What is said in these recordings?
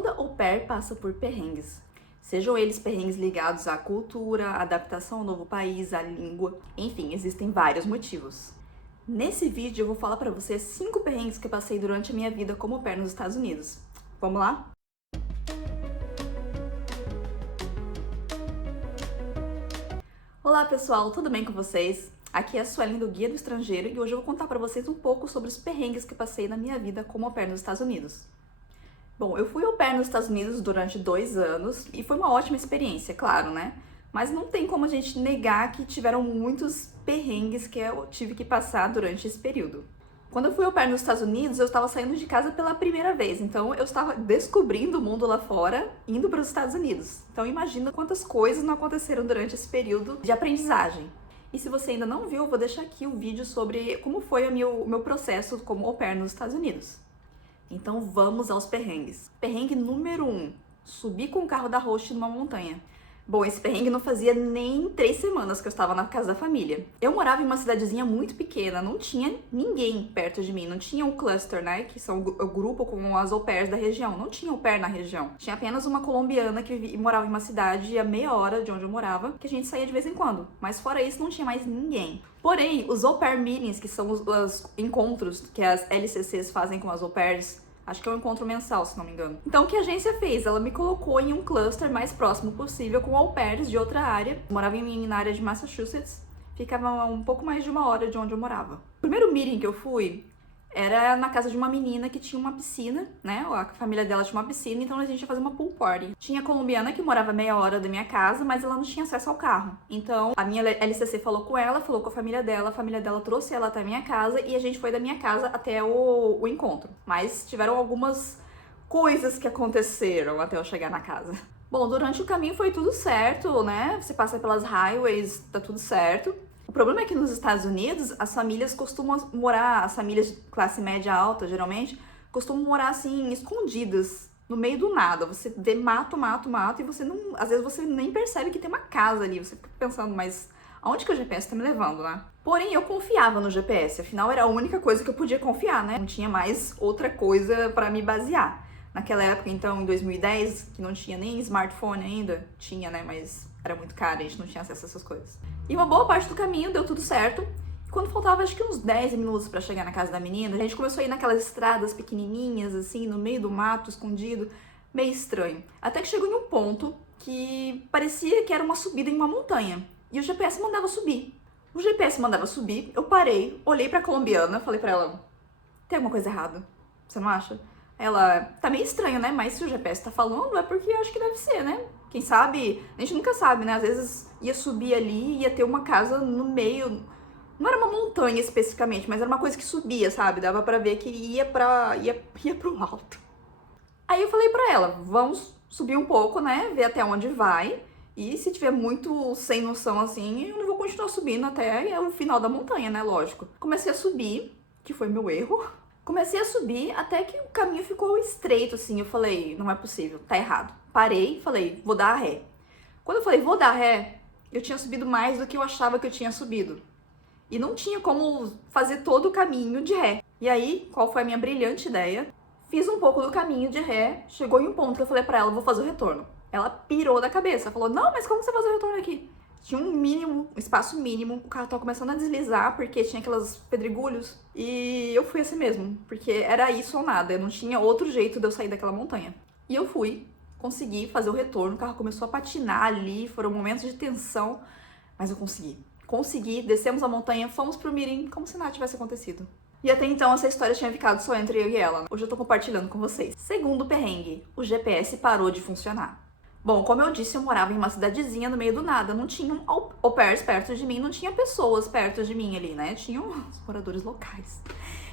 Toda au pair passa por perrengues. Sejam eles perrengues ligados à cultura, à adaptação ao novo país, à língua, enfim, existem vários motivos. Nesse vídeo eu vou falar pra vocês 5 perrengues que eu passei durante a minha vida como au pair nos Estados Unidos. Vamos lá? Olá pessoal, tudo bem com vocês? Aqui é a Suelen do Guia do Estrangeiro e hoje eu vou contar pra vocês um pouco sobre os perrengues que eu passei na minha vida como au pair nos Estados Unidos. Bom, eu fui au pair nos Estados Unidos durante 2 anos e foi uma ótima experiência, claro, né? Mas não tem como a gente negar que tiveram muitos perrengues que eu tive que passar durante esse período. Quando eu fui au pair nos Estados Unidos, eu estava saindo de casa pela primeira vez, então eu estava descobrindo o mundo lá fora, indo para os Estados Unidos. Então imagina quantas coisas não aconteceram durante esse período de aprendizagem. E se você ainda não viu, eu vou deixar aqui o vídeo sobre como foi o meu processo como au pair nos Estados Unidos. Então vamos aos perrengues. Perrengue número 1. Subir com o carro da host numa montanha. Bom, esse perrengue não fazia nem 3 semanas que eu estava na casa da família. Eu morava em uma cidadezinha muito pequena, não tinha ninguém perto de mim, não tinha um cluster, né, que são o grupo com as au pairs da região, não tinha au pair na região. Tinha apenas uma colombiana que morava em uma cidade a meia hora de onde eu morava, que a gente saía de vez em quando, mas fora isso não tinha mais ninguém. Porém, os au pair meetings, que são os encontros que as LCCs fazem com as au pairs, acho que é um encontro mensal, se não me engano. Então, o que a agência fez? Ela me colocou em um cluster mais próximo possível com au pairs de outra área. Eu morava na área de Massachusetts, ficava um pouco mais de 1 hora de onde eu morava. O primeiro meeting que eu fui era na casa de uma menina que tinha uma piscina, né? A família dela tinha uma piscina, então a gente ia fazer uma pool party. Tinha a colombiana que morava meia hora da minha casa, mas ela não tinha acesso ao carro. Então, a minha LCC falou com ela, falou com a família dela trouxe ela até a minha casa e a gente foi da minha casa até o encontro. Mas tiveram algumas coisas que aconteceram até eu chegar na casa. Bom, durante o caminho foi tudo certo, né? Você passa pelas highways, tá tudo certo. O problema é que nos Estados Unidos, as famílias costumam morar, as famílias de classe média alta, geralmente, costumam morar, assim, escondidas, no meio do nada. Você vê mato, e você não... Às vezes você nem percebe que tem uma casa ali. Você fica pensando, mas aonde que o GPS tá me levando, né? Porém, eu confiava no GPS, afinal era a única coisa que eu podia confiar, né? Não tinha mais outra coisa pra me basear. Naquela época, então, em 2010, que não tinha nem smartphone ainda, tinha, né, mas era muito caro, a gente não tinha acesso a essas coisas. E uma boa parte do caminho deu tudo certo. E quando faltava, acho que uns 10 minutos pra chegar na casa da menina, a gente começou a ir naquelas estradas pequenininhas, assim, no meio do mato, escondido, meio estranho. Até que chegou em um ponto que parecia que era uma subida em uma montanha. E o GPS mandava subir. O GPS mandava subir, eu parei, olhei pra colombiana, falei pra ela, tem alguma coisa errada, você não acha? Ela, tá meio estranho, né? Mas se o GPS tá falando, é porque eu acho que deve ser, né? Quem sabe, a gente nunca sabe, né? Às vezes ia subir ali e ia ter uma casa no meio. Não era uma montanha especificamente, mas era uma coisa que subia, sabe? Dava pra ver que ia pro alto. Aí eu falei pra ela, vamos subir um pouco, né? Ver até onde vai. E se tiver muito sem noção assim, eu não vou continuar subindo até o final da montanha, né? Lógico. Comecei a subir, que foi meu erro. Comecei a subir até que o caminho ficou estreito, assim. Eu falei, não é possível, tá errado. Parei, falei, vou dar a ré. Quando eu falei, vou dar a ré, eu tinha subido mais do que eu achava que eu tinha subido. E não tinha como fazer todo o caminho de ré. E aí, qual foi a minha brilhante ideia? Fiz um pouco do caminho de ré, chegou em um ponto que eu falei pra ela, vou fazer o retorno. Ela pirou da cabeça, falou, não, mas como você faz o retorno aqui? Tinha um espaço mínimo, o carro tava começando a deslizar porque tinha aqueles pedregulhos e eu fui assim mesmo, porque era isso ou nada, eu não tinha outro jeito de eu sair daquela montanha. E eu fui, consegui fazer o retorno, o carro começou a patinar ali, foram momentos de tensão, mas eu consegui. Consegui, descemos a montanha, fomos pro meeting como se nada tivesse acontecido. E até então essa história tinha ficado só entre eu e ela. Hoje eu tô compartilhando com vocês. Segundo perrengue, o GPS parou de funcionar. Bom, como eu disse, eu morava em uma cidadezinha no meio do nada, não tinham au pairs perto de mim, não tinha pessoas perto de mim ali, né? Tinham os moradores locais.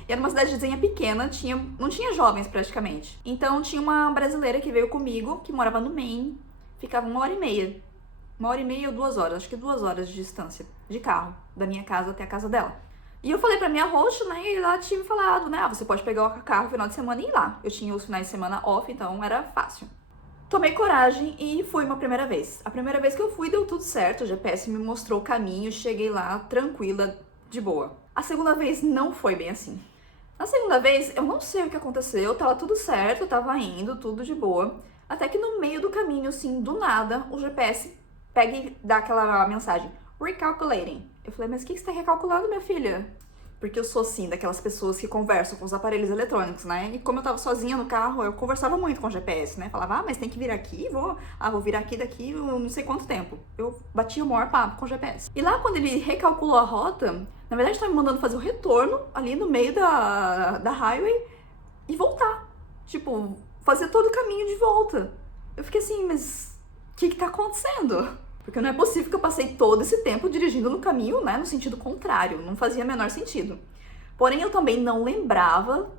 E era uma cidadezinha pequena, não tinha jovens praticamente. Então tinha uma brasileira que veio comigo, que morava no Maine, ficava 1h30. 1h30 ou 2 horas, acho que 2 horas de distância, de carro, da minha casa até a casa dela. E eu falei pra minha host, né, e ela tinha me falado, né, você pode pegar o carro no final de semana e ir lá. Eu tinha os finais de semana off, então era fácil. Tomei coragem e fui uma primeira vez. A primeira vez que eu fui deu tudo certo, o GPS me mostrou o caminho, cheguei lá tranquila, de boa. A segunda vez não foi bem assim. Na segunda vez, eu não sei o que aconteceu, tava tudo certo, tava indo, tudo de boa. Até que no meio do caminho, assim, do nada, o GPS pega e dá aquela mensagem, recalculating. Eu falei, mas o que você tá recalculando, minha filha? Porque eu sou, assim, daquelas pessoas que conversam com os aparelhos eletrônicos, né? E como eu tava sozinha no carro, eu conversava muito com o GPS, né? Falava, mas tem que vir aqui, vou virar aqui daqui não sei quanto tempo. Eu batia o maior papo com o GPS. E lá, quando ele recalculou a rota, na verdade, tava me mandando fazer o retorno ali no meio da highway e voltar. Tipo, fazer todo o caminho de volta. Eu fiquei assim, mas o que tá acontecendo? Porque não é possível que eu passei todo esse tempo dirigindo no caminho, né, no sentido contrário. Não fazia o menor sentido. Porém, eu também não lembrava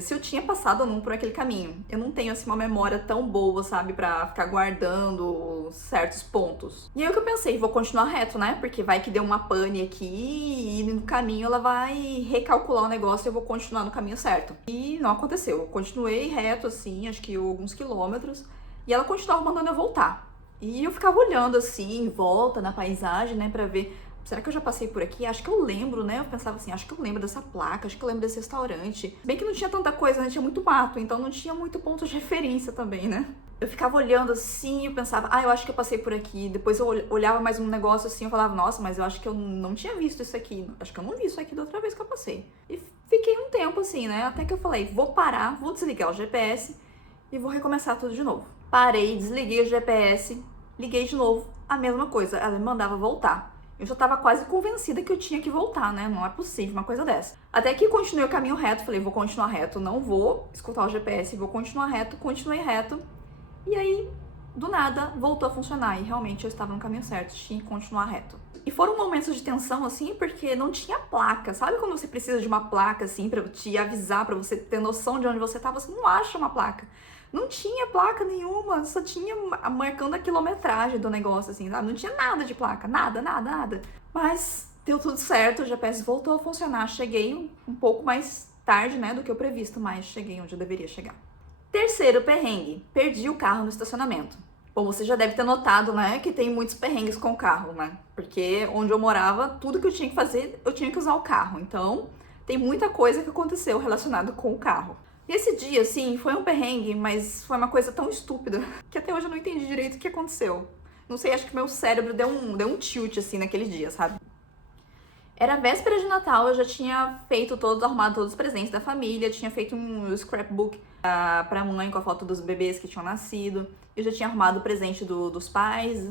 se eu tinha passado ou não por aquele caminho. Eu não tenho, assim, uma memória tão boa, sabe, pra ficar guardando certos pontos. E aí o que eu pensei, vou continuar reto, né, porque vai que deu uma pane aqui e no caminho ela vai recalcular o negócio e eu vou continuar no caminho certo. E não aconteceu. Eu continuei reto, assim, acho que alguns quilômetros, e ela continuava mandando eu voltar. E eu ficava olhando assim, em volta, na paisagem, né, pra ver, será que eu já passei por aqui? Acho que eu lembro, né? Eu pensava assim, acho que eu lembro dessa placa, acho que eu lembro desse restaurante. Bem que não tinha tanta coisa, né? Tinha muito mato, então não tinha muito ponto de referência também, né? Eu ficava olhando assim e pensava, eu acho que eu passei por aqui. Depois eu olhava mais um negócio assim, eu falava, nossa, mas eu acho que eu não tinha visto isso aqui. Acho que eu não vi isso aqui da outra vez que eu passei. E fiquei um tempo assim, né? Até que eu falei, vou parar, vou desligar o GPS e vou recomeçar tudo de novo. Parei, desliguei o GPS, liguei de novo, a mesma coisa, ela me mandava voltar. Eu já tava quase convencida que eu tinha que voltar, né? Não é possível uma coisa dessa. Até que continuei o caminho reto, falei, vou continuar reto, não vou escutar o GPS, vou continuar reto, continuei reto. E aí, do nada, voltou a funcionar e realmente eu estava no caminho certo, tinha que continuar reto. E foram momentos de tensão, assim, porque não tinha placa. Sabe quando você precisa de uma placa, assim, pra te avisar, pra você ter noção de onde você tá? Você não acha uma placa. Não tinha placa nenhuma, só tinha marcando a quilometragem do negócio, assim, sabe? Não tinha nada de placa, nada. Mas deu tudo certo, o GPS voltou a funcionar. Cheguei um pouco mais tarde, né, do que o previsto, mas cheguei onde eu deveria chegar. Terceiro perrengue, perdi o carro no estacionamento. Bom, você já deve ter notado, né, que tem muitos perrengues com o carro, né? Porque onde eu morava, tudo que eu tinha que fazer, eu tinha que usar o carro. Então, tem muita coisa que aconteceu relacionada com o carro. E esse dia, assim, foi um perrengue, mas foi uma coisa tão estúpida que até hoje eu não entendi direito o que aconteceu. Não sei, acho que meu cérebro deu um tilt, assim, naquele dia, sabe? Era véspera de Natal, eu já tinha arrumado todos os presentes da família, tinha feito um scrapbook pra mãe com a foto dos bebês que tinham nascido, eu já tinha arrumado o presente dos pais,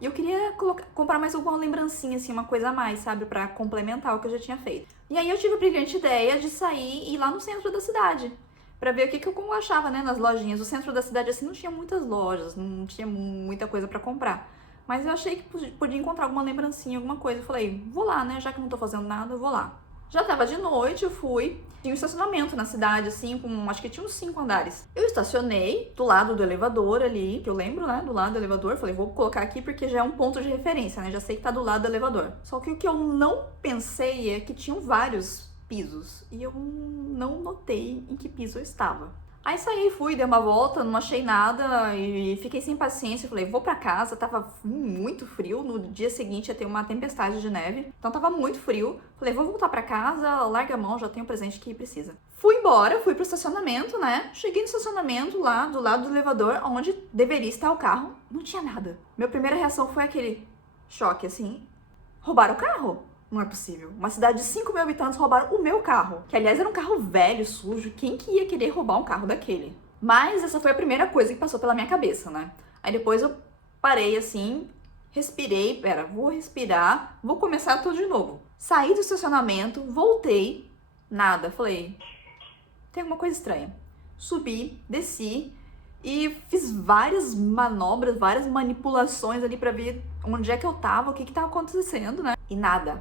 e eu queria comprar mais alguma lembrancinha, assim, uma coisa a mais, sabe, pra complementar o que eu já tinha feito. E aí eu tive a brilhante ideia de sair e ir lá no centro da cidade, pra ver o que eu achava, né, nas lojinhas. O centro da cidade, assim, não tinha muitas lojas, não tinha muita coisa pra comprar. Mas eu achei que podia encontrar alguma lembrancinha, alguma coisa. Eu falei, vou lá, né? Já que não tô fazendo nada, eu vou lá. Já tava de noite, eu fui. Tinha um estacionamento na cidade, assim, acho que tinha uns 5 andares. Eu estacionei do lado do elevador ali, que eu lembro, né? Do lado do elevador. Falei, vou colocar aqui porque já é um ponto de referência, né? Já sei que tá do lado do elevador. Só que o que eu não pensei é que tinham vários pisos. E eu não notei em que piso eu estava. Aí saí, fui, dei uma volta, não achei nada e fiquei sem paciência. Falei, vou pra casa, tava muito frio. No dia seguinte ia ter uma tempestade de neve, então tava muito frio. Falei, vou voltar pra casa, larga a mão, já tenho o presente que precisa. Fui embora, fui pro estacionamento, né? Cheguei no estacionamento lá do lado do elevador, onde deveria estar o carro. Não tinha nada. Minha primeira reação foi aquele choque, assim. Roubaram o carro? Não é possível. Uma cidade de 5 mil habitantes roubaram o meu carro. Que, aliás, era um carro velho, sujo. Quem que ia querer roubar um carro daquele? Mas essa foi a primeira coisa que passou pela minha cabeça, né? Aí depois eu parei assim, respirei. Vou respirar, vou começar tudo de novo. Saí do estacionamento, voltei. Nada. Falei, tem alguma coisa estranha. Subi, desci e fiz várias manobras, várias manipulações ali pra ver onde é que eu tava, o que tava acontecendo, né? E nada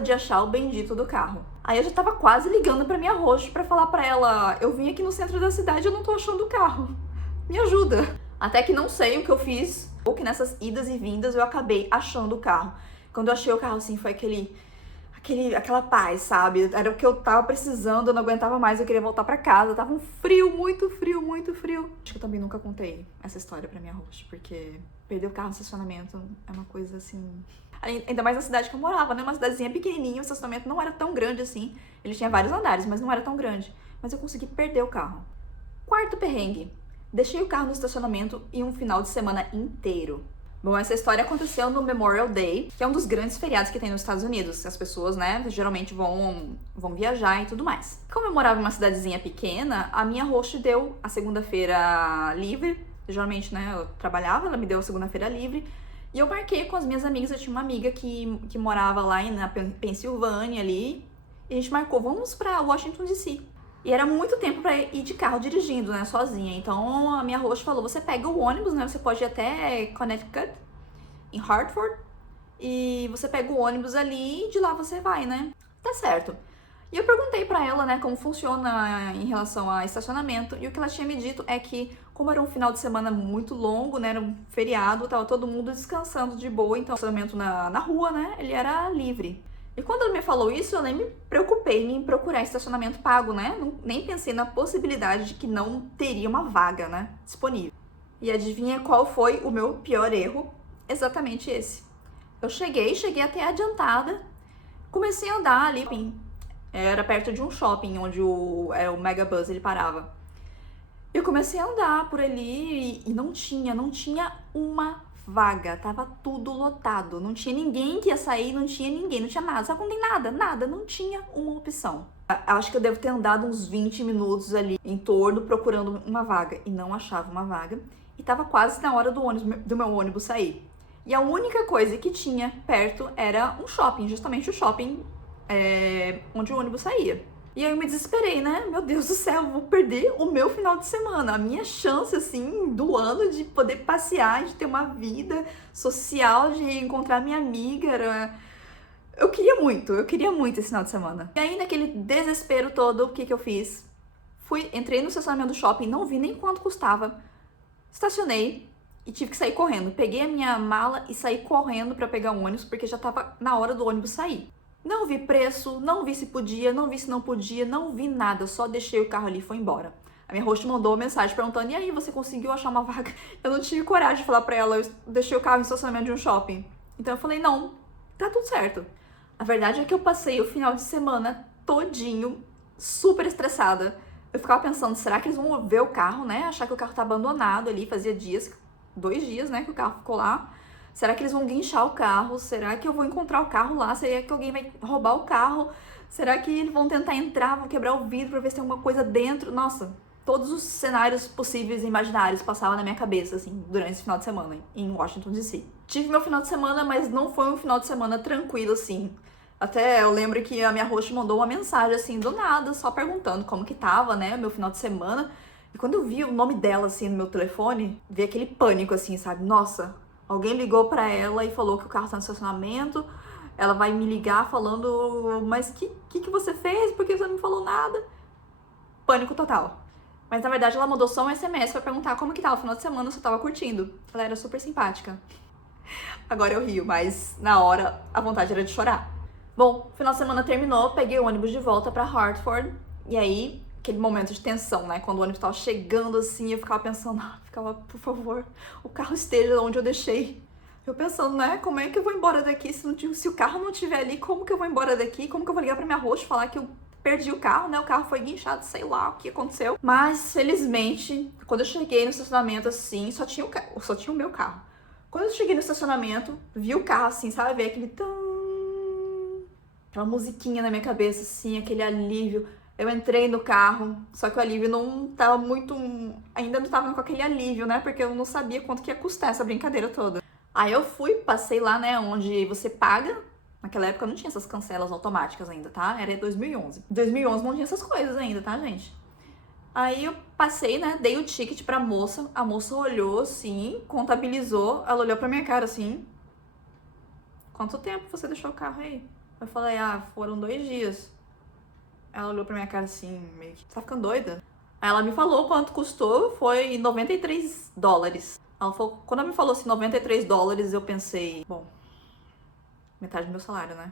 de achar o bendito do carro. Aí eu já tava quase ligando pra minha host pra falar pra ela, eu vim aqui no centro da cidade e eu não tô achando o carro. Me ajuda. Até que não sei o que eu fiz, ou que nessas idas e vindas eu acabei achando o carro. Quando eu achei o carro, assim, foi aquele aquela paz, sabe? Era o que eu tava precisando, eu não aguentava mais, eu queria voltar pra casa. Tava um frio, muito frio, muito frio. Acho que eu também nunca contei essa história pra minha host, porque perder o carro no estacionamento é uma coisa assim... Ainda mais na cidade que eu morava, né? Uma cidadezinha pequenininha, o estacionamento não era tão grande assim. Ele tinha vários andares, mas não era tão grande. Mas eu consegui perder o carro. Quarto perrengue. Deixei o carro no estacionamento em um final de semana inteiro. Bom, essa história aconteceu no Memorial Day, que é um dos grandes feriados que tem nos Estados Unidos. As pessoas, né, geralmente vão viajar e tudo mais. Como eu morava em uma cidadezinha pequena, a minha host deu a segunda-feira livre. Geralmente, né, eu trabalhava, ela me deu a segunda-feira livre. E eu marquei com as minhas amigas, eu tinha uma amiga que morava lá na Pensilvânia ali. E a gente marcou, vamos pra Washington, D.C. E era muito tempo pra ir de carro dirigindo, né, sozinha. Então a minha host falou, você pega o ônibus, né, você pode ir até Connecticut, em Hartford, e você pega o ônibus ali e de lá você vai, né. Tá certo. E eu perguntei pra ela, né, como funciona em relação a estacionamento, e o que ela tinha me dito é que, como era um final de semana muito longo, né, era um feriado, tava todo mundo descansando de boa, então o estacionamento na rua, né, ele era livre. E quando ela me falou isso, eu nem me preocupei em procurar estacionamento pago, né? Nem pensei na possibilidade de que não teria uma vaga, né, disponível. E adivinha qual foi o meu pior erro? Exatamente esse. Eu cheguei até adiantada, comecei a andar ali, era perto de um shopping onde o Megabus ele parava. Eu comecei a andar por ali e não tinha uma vaga, tava tudo lotado, não tinha ninguém que ia sair, não tinha ninguém, não tinha nada, sabe, não tem nada, não tinha uma opção. Acho que eu devo ter andado uns 20 minutos ali em torno procurando uma vaga e não achava uma vaga e tava quase na hora do meu ônibus sair. E a única coisa que tinha perto era um shopping, justamente o shopping onde o ônibus saía. E aí eu me desesperei, né? Meu Deus do céu, eu vou perder o meu final de semana. A minha chance, assim, do ano de poder passear, de ter uma vida social, de encontrar minha amiga. Eu queria muito esse final de semana. E aí, naquele desespero todo, o que eu fiz? Entrei no estacionamento do shopping, não vi nem quanto custava. Estacionei e tive que sair correndo. Peguei a minha mala e saí correndo pra pegar o ônibus, porque já tava na hora do ônibus sair. Não vi preço, não vi se podia, não vi se não podia, não vi nada, só deixei o carro ali e foi embora. A minha host mandou uma mensagem perguntando, e aí, você conseguiu achar uma vaga? Eu não tive coragem de falar pra ela, eu deixei o carro em estacionamento de um shopping. Então eu falei, não, tá tudo certo. A verdade é que eu passei o final de semana todinho super estressada. Eu ficava pensando, será que eles vão ver o carro, né? Achar que o carro tá abandonado ali, fazia dias, 2 dias, né, que o carro ficou lá. Será que eles vão guinchar o carro? Será que eu vou encontrar o carro lá? Será que alguém vai roubar o carro? Será que eles vão tentar entrar, vão quebrar o vidro pra ver se tem alguma coisa dentro? Nossa, todos os cenários possíveis e imaginários passavam na minha cabeça, assim, durante esse final de semana em Washington, D.C. Tive meu final de semana, mas não foi um final de semana tranquilo, assim. Até eu lembro que a minha host mandou uma mensagem, assim, do nada, só perguntando como que tava, né, meu final de semana. E quando eu vi o nome dela, assim, no meu telefone, vi aquele pânico, assim, sabe? Nossa, alguém ligou pra ela e falou que o carro tá no estacionamento. Ela vai me ligar falando, mas que você fez? Por que você não me falou nada? Pânico total. Mas na verdade ela mandou só um SMS pra perguntar como que tava o final de semana, se eu tava curtindo. Ela era super simpática. Agora eu rio, mas na hora a vontade era de chorar. Bom, o final de semana terminou, peguei o ônibus de volta pra Hartford. E aí, aquele momento de tensão, né? Quando o ônibus tava chegando assim, eu ficava pensando, por favor, o carro esteja onde eu deixei. Eu pensando, né, como é que eu vou embora daqui se o carro não estiver ali, como que eu vou embora daqui? Como que eu vou ligar pra minha host e falar que eu perdi o carro, né? O carro foi guinchado, sei lá o que aconteceu. Mas, felizmente, quando eu cheguei no estacionamento assim, só tinha o meu carro. Quando eu cheguei no estacionamento, vi o carro assim, sabe? Ver aquele aquela musiquinha na minha cabeça, assim, aquele alívio. Eu entrei no carro, só que o alívio não tava muito... Ainda não tava com aquele alívio, né? Porque eu não sabia quanto que ia custar essa brincadeira toda. Aí eu passei lá, né, onde você paga. Naquela época não tinha essas cancelas automáticas ainda, tá? Era 2011. Em 2011 não tinha essas coisas ainda, tá, gente? Aí eu passei, né, dei o ticket pra moça. A moça olhou, assim, contabilizou. Ela olhou pra minha cara, assim... Quanto tempo você deixou o carro aí? Eu falei, foram 2 dias. Ela olhou pra minha cara assim, meio que, você tá ficando doida? Aí ela me falou quanto custou, foi $93. Ela falou, quando ela me falou assim, $93, eu pensei, bom, metade do meu salário, né?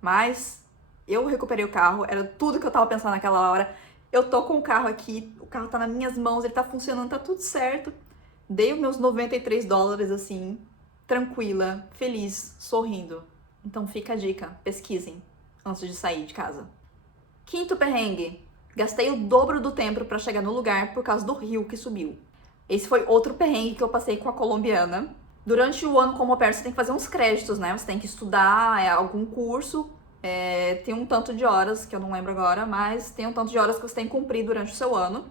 Mas eu recuperei o carro, era tudo que eu tava pensando naquela hora. Eu tô com o carro aqui, o carro tá nas minhas mãos, ele tá funcionando, tá tudo certo. Dei os meus $93, assim, tranquila, feliz, sorrindo. Então fica a dica, pesquisem antes de sair de casa. Quinto perrengue. Gastei o dobro do tempo pra chegar no lugar por causa do rio que subiu. Esse foi outro perrengue que eu passei com a colombiana. Durante o ano como au pair, você tem que fazer uns créditos, né? Você tem que estudar algum curso. Tem um tanto de horas, que eu não lembro agora, mas tem um tanto de horas que você tem que cumprir durante o seu ano.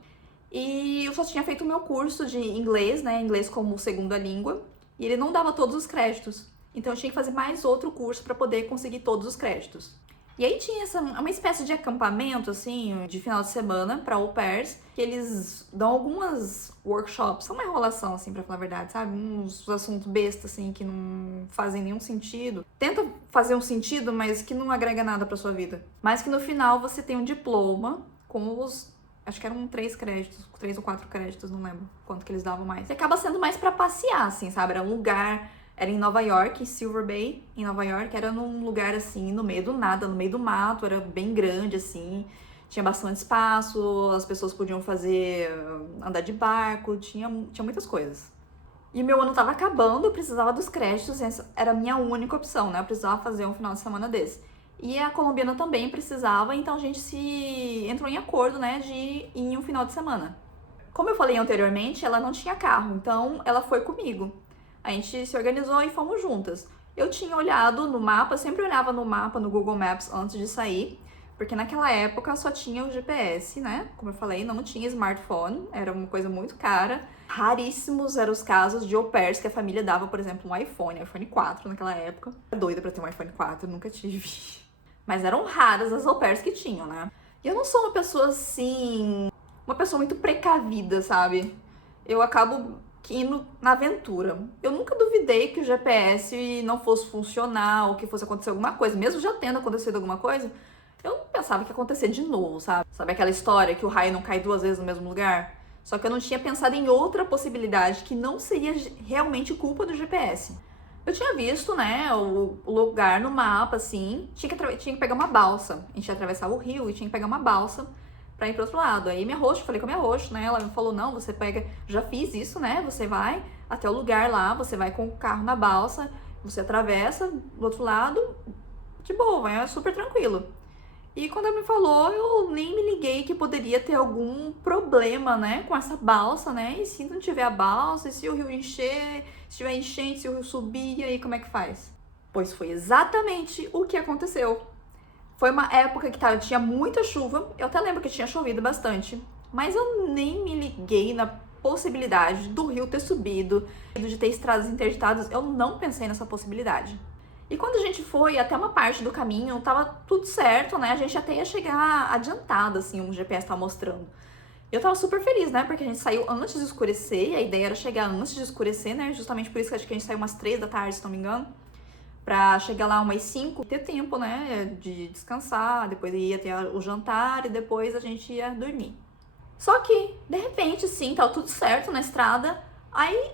E eu só tinha feito o meu curso de inglês, né? Inglês como segunda língua. E ele não dava todos os créditos. Então eu tinha que fazer mais outro curso para poder conseguir todos os créditos. E aí tinha uma espécie de acampamento, assim, de final de semana para au pairs, que eles dão algumas workshops, é uma enrolação, assim, pra falar a verdade, sabe? Uns assuntos bestas, assim, que não fazem nenhum sentido. Tenta fazer um sentido, mas que não agrega nada pra sua vida. Mas que no final você tem um diploma com os... Acho que eram 3 créditos, 3 ou 4 créditos, não lembro quanto que eles davam mais. E acaba sendo mais pra passear, assim, sabe? Era um lugar... Era em Nova York, em Silver Bay, em Nova York. Era num lugar, assim, no meio do nada, no meio do mato. Era bem grande, assim. Tinha bastante espaço, as pessoas podiam fazer... andar de barco, tinha muitas coisas. E meu ano tava acabando, eu precisava dos créditos. Essa era a minha única opção, né? Eu precisava fazer um final de semana desse. E a colombiana também precisava, então a gente se entrou em acordo, né, de ir em um final de semana. Como eu falei anteriormente, ela não tinha carro, então ela foi comigo. A gente se organizou e fomos juntas. Eu tinha olhado no mapa, sempre olhava no mapa, no Google Maps, antes de sair, porque naquela época só tinha o GPS, né? Como eu falei, não tinha smartphone, era uma coisa muito cara. Raríssimos eram os casos de au pairs que a família dava, por exemplo, um iPhone 4 naquela época. Eu doida pra ter um iPhone 4, nunca tive. Mas eram raras as au pairs que tinham, né? E eu não sou uma pessoa assim... uma pessoa muito precavida, sabe? Eu acabo indo na aventura. Eu nunca duvidei que o GPS não fosse funcionar ou que fosse acontecer alguma coisa. Mesmo já tendo acontecido alguma coisa, eu não pensava que ia acontecer de novo, sabe? Sabe aquela história que o raio não cai 2 vezes no mesmo lugar? Só que eu não tinha pensado em outra possibilidade que não seria realmente culpa do GPS. Eu tinha visto, né, o lugar no mapa, assim, tinha que pegar uma balsa. A gente ia atravessar o rio e tinha que pegar uma balsa pra ir pro outro lado. Aí minha host, falei com a minha host, né, ela me falou, não, você pega, já fiz isso, né, você vai até o lugar lá, você vai com o carro na balsa, você atravessa do outro lado, de boa, é super tranquilo. E quando ela me falou, eu nem me liguei que poderia ter algum problema, né, com essa balsa, né? E se não tiver a balsa, e se o rio encher, se tiver enchente, se o rio subir, e aí como é que faz? Pois foi exatamente o que aconteceu. Foi uma época que tinha muita chuva, eu até lembro que tinha chovido bastante, mas eu nem me liguei na possibilidade do rio ter subido, de ter estradas interditadas, eu não pensei nessa possibilidade. E quando a gente foi até uma parte do caminho, tava tudo certo, né? A gente até ia chegar adiantado, assim, o GPS tava mostrando. Eu tava super feliz, né? Porque a gente saiu antes de escurecer, e a ideia era chegar antes de escurecer, né? Justamente por isso que acho que a gente saiu umas 3 da tarde, se não me engano. Pra chegar lá umas 5, ter tempo, né? De descansar, depois ia ter o jantar e depois a gente ia dormir. Só que, de repente, assim, tava tudo certo na estrada, aí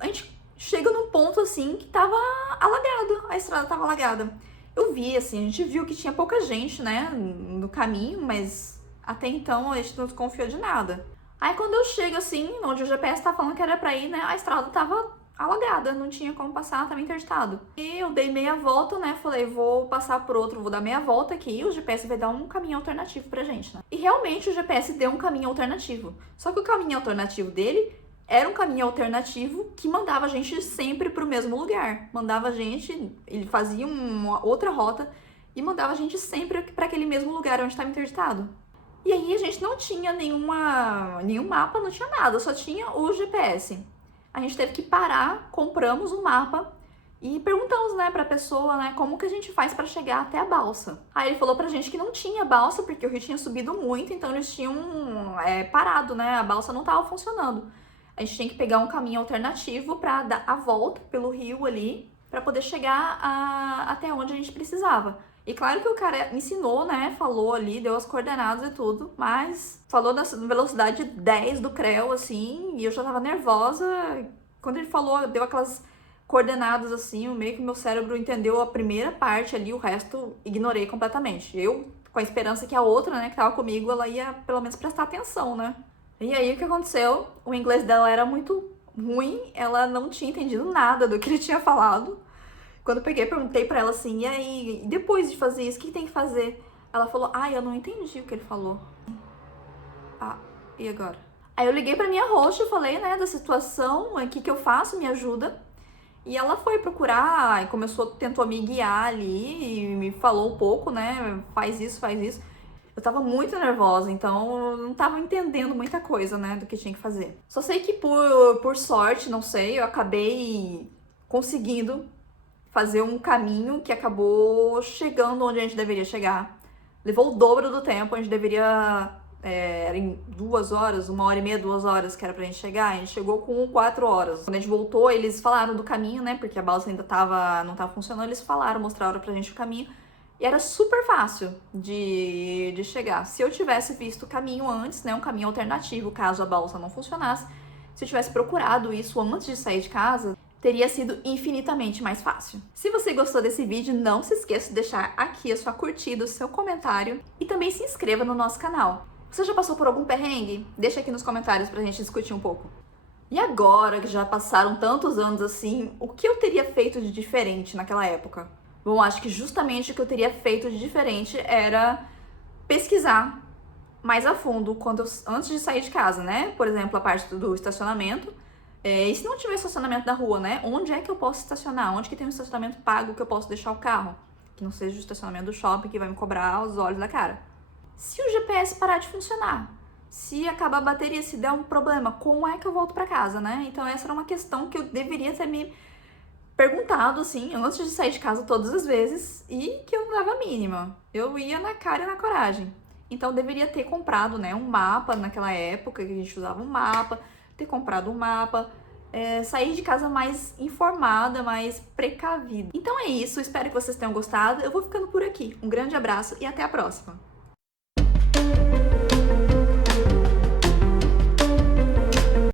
a gente chega num ponto, assim, que tava alagado, a estrada tava alagada. Eu vi, assim, a gente viu que tinha pouca gente, né, no caminho, mas até então a gente não desconfiou de nada. Aí quando eu chego, assim, onde o GPS tá falando que era pra ir, né, a estrada tava alagada, não tinha como passar, tava interditado. E eu dei meia volta, né, falei, vou passar por outro, vou dar meia volta aqui e o GPS vai dar um caminho alternativo pra gente, né. E realmente o GPS deu um caminho alternativo, só que o caminho alternativo dele era um caminho alternativo que mandava a gente sempre pro mesmo lugar. Mandava a gente, ele fazia uma outra rota e mandava a gente sempre para aquele mesmo lugar onde estava interditado. E aí a gente não tinha nenhum mapa, não tinha nada, só tinha o GPS. A gente teve que parar, compramos um mapa e perguntamos, né, pra pessoa, né, como que a gente faz pra chegar até a balsa. Aí ele falou pra gente que não tinha balsa, porque o rio tinha subido muito, então eles tinham parado, né, a balsa não tava funcionando. A gente tinha que pegar um caminho alternativo para dar a volta pelo rio ali, para poder chegar até onde a gente precisava. E claro que o cara ensinou, né, falou ali, deu as coordenadas e tudo, mas falou na velocidade 10 do Creu, assim, e eu já tava nervosa. Quando ele falou, deu aquelas coordenadas assim, meio que meu cérebro entendeu a primeira parte ali, o resto ignorei completamente. Eu, com a esperança que a outra, né, que tava comigo, ela ia pelo menos prestar atenção, né? E aí o que aconteceu? O inglês dela era muito ruim, ela não tinha entendido nada do que ele tinha falado. Quando eu peguei, perguntei pra ela assim, e aí, depois de fazer isso, o que tem que fazer? Ela falou, eu não entendi o que ele falou. E agora? Aí eu liguei pra minha host, eu falei, né, da situação, o que eu faço, me ajuda. E ela foi procurar e tentou me guiar ali e me falou um pouco, né, faz isso, faz isso. Eu tava muito nervosa, então eu não tava entendendo muita coisa, né, do que tinha que fazer. Só sei que por sorte, não sei, eu acabei conseguindo fazer um caminho que acabou chegando onde a gente deveria chegar. Levou o dobro do tempo, a gente deveria... era em 2 horas, 1h30, 2 horas que era pra gente chegar, a gente chegou com 4 horas. Quando a gente voltou, eles falaram do caminho, né, porque a balsa ainda não tava funcionando, eles mostraram pra gente o caminho, e era super fácil de chegar. Se eu tivesse visto o caminho antes, né, um caminho alternativo, caso a balsa não funcionasse, se eu tivesse procurado isso antes de sair de casa, teria sido infinitamente mais fácil. Se você gostou desse vídeo, não se esqueça de deixar aqui a sua curtida, o seu comentário, e também se inscreva no nosso canal. Você já passou por algum perrengue? Deixa aqui nos comentários pra gente discutir um pouco. E agora que já passaram tantos anos assim, o que eu teria feito de diferente naquela época? Bom, acho que justamente o que eu teria feito de diferente era pesquisar mais a fundo antes de sair de casa, né? Por exemplo, a parte do estacionamento. E se não tiver estacionamento da rua, né? Onde é que eu posso estacionar? Onde que tem um estacionamento pago que eu posso deixar o carro? Que não seja o estacionamento do shopping que vai me cobrar os olhos da cara. Se o GPS parar de funcionar, se acabar a bateria, se der um problema, como é que eu volto pra casa, né? Então essa era uma questão que eu deveria ter me perguntado, assim, antes de sair de casa todas as vezes, e que eu não dava a mínima. Eu ia na cara e na coragem. Então eu deveria ter comprado, né, um mapa naquela época, que a gente usava um mapa, ter comprado um mapa, sair de casa mais informada, mais precavida. Então é isso, espero que vocês tenham gostado. Eu vou ficando por aqui. Um grande abraço e até a próxima!